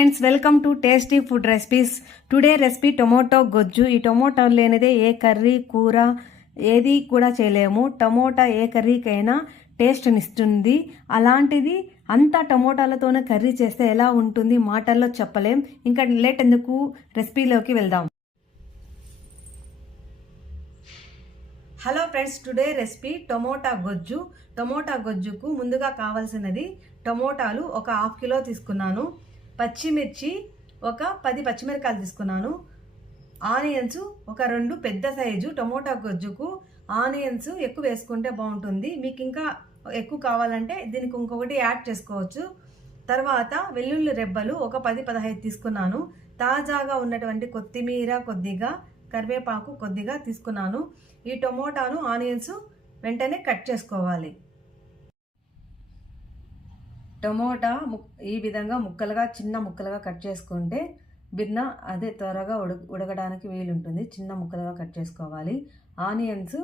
Friends, welcome to tasty food recipes. Today recipe tomato gojju. ఈ tomato లేనిదే ఏ curry కూర ఏది కూడా చేయలేము. టమోటా ఏ కర్రీకైనా టేస్ట్నిస్తుంది. అలాంటిది అంతా టమోటాలతోనే కర్రీ చేస్తే ఎలా ఉంటుంది మాటల్లో చెప్పలేం. ఇంకా లేట్ ఎందుకు, రెసిపీలోకి వెళ్దాం. Hello friends, today recipe tomato gojju. Tomato గొజ్జుకు ముందుగా కావాల్సినది టమోటాలు ఒక 1/2 కిలో తీసుకున్నాను. పచ్చిమిర్చి ఒక 10 పచ్చిమిరకాయలు తీసుకున్నాను. ఆనియన్స్ ఒక 2 పెద్ద సైజు. టమోటా గొజ్జుకు ఆనియన్స్ ఎక్కువ వేసుకుంటే బాగుంటుంది. మీకు ఇంకా ఎక్కువ కావాలంటే దీనికి ఇంకొకటి యాడ్ చేసుకోవచ్చు. తర్వాత వెల్లుల్లి రెబ్బలు ఒక 10-15 తీసుకున్నాను. తాజాగా ఉన్నటువంటి కొత్తిమీర కొద్దిగా, కరివేపాకు కొద్దిగా తీసుకున్నాను. ఈ టమోటాను ఆనియన్స్ వెంటనే కట్ చేసుకోవాలి. టమోటా ఈ విధంగా ముక్కలుగా, చిన్న ముక్కలుగా కట్ చేసుకుంటే త్వరగా ఉడకడానికి వీలుంటుంది. చిన్న ముక్కలుగా కట్ చేసుకోవాలి. ఆనియన్స్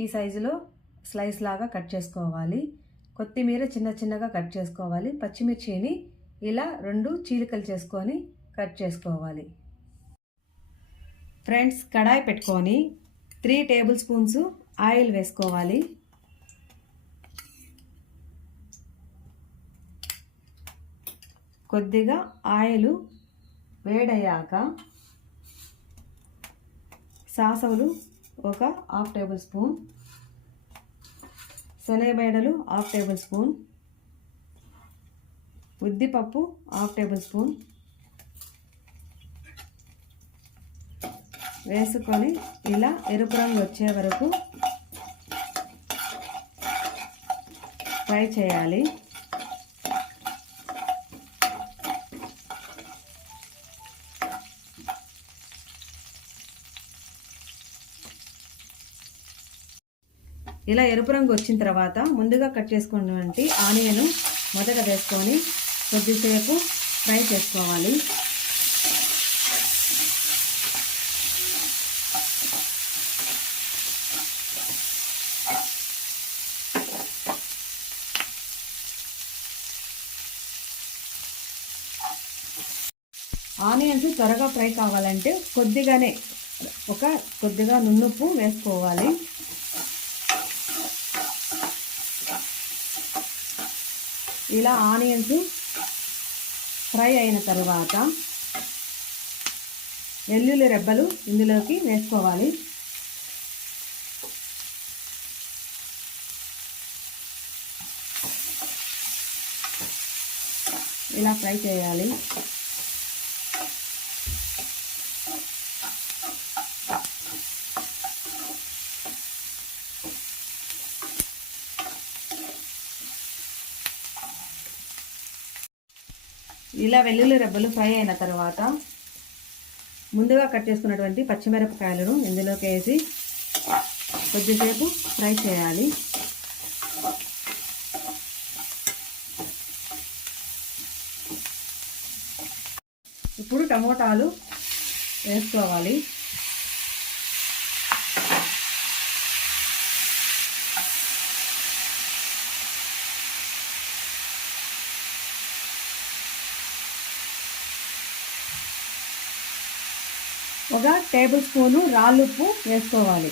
ఈ సైజులో స్లైస్ లాగా కట్ చేసుకోవాలి. కొత్తిమీర చిన్న చిన్నగా కట్ చేసుకోవాలి. పచ్చిమిర్చిని ఇలా 2 చీలికలు చేసుకొని కట్ చేసుకోవాలి. ఫ్రెండ్స్, కడాయి పెట్టుకొని 3 టేబుల్ స్పూన్స్ ఆయిల్ వేసుకోవాలి. కొద్దిగా ఆయిల్ వేడయ్యాక సాసవులు ఒక 1/2 టేబుల్ స్పూన్, శనగబేడలు 1/2 టేబుల్ స్పూన్, ఉద్దిపప్పు 1/2 టేబుల్ స్పూన్ వేసుకొని ఇలా ఎరుపు రంగు వచ్చే వరకు ఫ్రై చేయాలి. ఇలా ఎరుపు రంగు వచ్చిన తర్వాత ముందుగా కట్ చేసుకున్నటువంటి ఆనియన్ మొదట వేసుకొని కొద్దిసేపు ఫ్రై చేసుకోవాలి. ఆనియన్స్ త్వరగా ఫ్రై కావాలంటే కొద్దిగా నున్నుప్పు వేసుకోవాలి. ఇలా ఆనియన్స్ ఫ్రై అయిన తర్వాత వెల్లుల్లి రెబ్బలు ఇందులోకి వేసుకోవాలి. ఇలా ఫ్రై చేయాలి. ఇలా వెల్లుల్లి రెబ్బలు ఫ్రై అయిన తర్వాత ముందుగా కట్ చేసుకున్నటువంటి పచ్చిమిరపకాయలను ఇందులోకి వేసి కొద్దిసేపు ఫ్రై చేయాలి. ఇప్పుడు టమోటాలు వేసుకోవాలి. ఒక టేబుల్ స్పూను రాళ్ళుప్పు వేసుకోవాలి.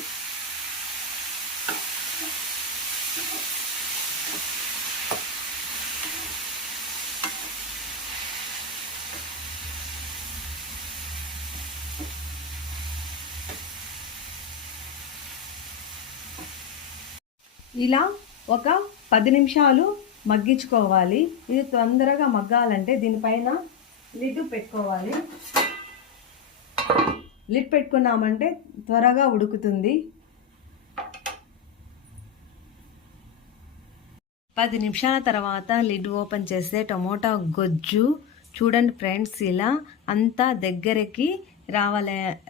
ఇలా ఒక 10 నిమిషాలు మగ్గించుకోవాలి. ఇది తొందరగా మగ్గాలంటే దీనిపైన లిడ్ పెట్టుకోవాలి. లిడ్ పెట్టుకున్నామంటే త్వరగా ఉడుకుతుంది. 10 నిమిషాల తర్వాత లిడ్ ఓపెన్ చేస్తే టమోటా గొజ్జు చూడండి ఫ్రెండ్స్, ఇలా అంతా దగ్గరికి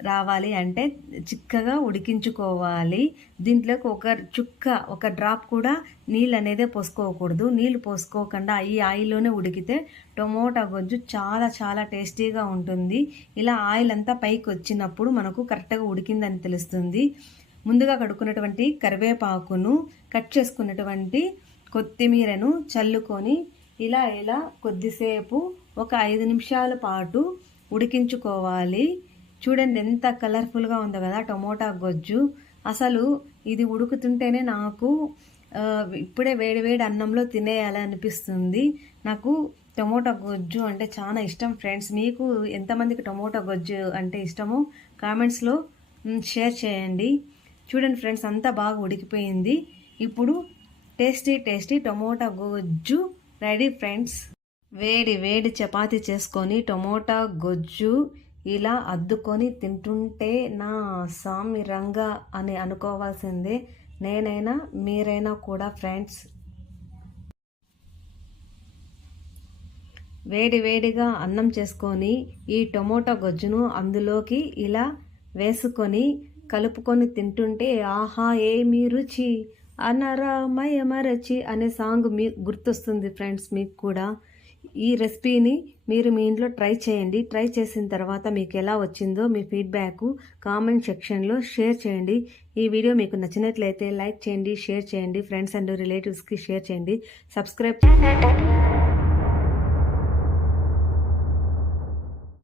రావాలి అంటే చిక్కగా ఉడికించుకోవాలి. దీంట్లోకి ఒక డ్రాప్ కూడా నీళ్ళు అనేది పోసుకోకూడదు. నీళ్ళు పోసుకోకుండా ఈ ఆయిల్లోనే ఉడికితే టమోటా గొజ్జు చాలా చాలా టేస్టీగా ఉంటుంది. ఇలా ఆయిల్ అంతా పైకి వచ్చినప్పుడు మనకు కరెక్ట్గా ఉడికిందని తెలుస్తుంది. ముందుగా కడుక్కున్నటువంటి కరివేపాకును, కట్ చేసుకున్నటువంటి కొత్తిమీరను చల్లుకొని ఇలా కొద్దిసేపు ఒక 5 నిమిషాల పాటు ఉడికించుకోవాలి. చూడండి ఎంత కలర్ఫుల్గా ఉందో కదా టమోటా గొజ్జు. అసలు ఇది ఉడుకుతుంటేనే నాకు ఇప్పుడే వేడి అన్నంలో తినేయాలనిపిస్తుంది. నాకు టమోటా గొజ్జు అంటే చాలా ఇష్టం ఫ్రెండ్స్. మీకు ఎంతమందికి టమోటా గొజ్జు అంటే ఇష్టమో కామెంట్స్లో షేర్ చేయండి. చూడండి ఫ్రెండ్స్ అంతా బాగా ఉడికిపోయింది. ఇప్పుడు టేస్టీ టమోటా గొజ్జు రెడీ ఫ్రెండ్స్. వేడి చపాతీ చేసుకొని టమోటా గొజ్జు ఇలా అద్దుకొని తింటుంటే నా సామి రంగా అని అనుకోవాల్సిందే, నేనైనా మీరైనా కూడా ఫ్రెండ్స్. వేడిగా అన్నం చేసుకొని ఈ టమోటా గొజ్జును అందులోకి ఇలా వేసుకొని కలుపుకొని తింటుంటే ఆహా ఏమి రుచి అనరామయమరచి అనే సాంగ్ గుర్తొస్తుంది ఫ్రెండ్స్. మీకు కూడా ఈ రెసిపీని మీరు మీ ఇంట్లో ట్రై చేయండి. ట్రై చేసిన తర్వాత మీకు ఎలా వచ్చిందో మీ ఫీడ్బ్యాక్ కామెంట్ సెక్షన్లో షేర్ చేయండి. ఈ వీడియో మీకు నచ్చినట్లయితే లైక్ చేయండి, షేర్ చేయండి, ఫ్రెండ్స్ అండ్ రిలేటివ్స్కి షేర్ చేయండి, సబ్స్క్రైబ్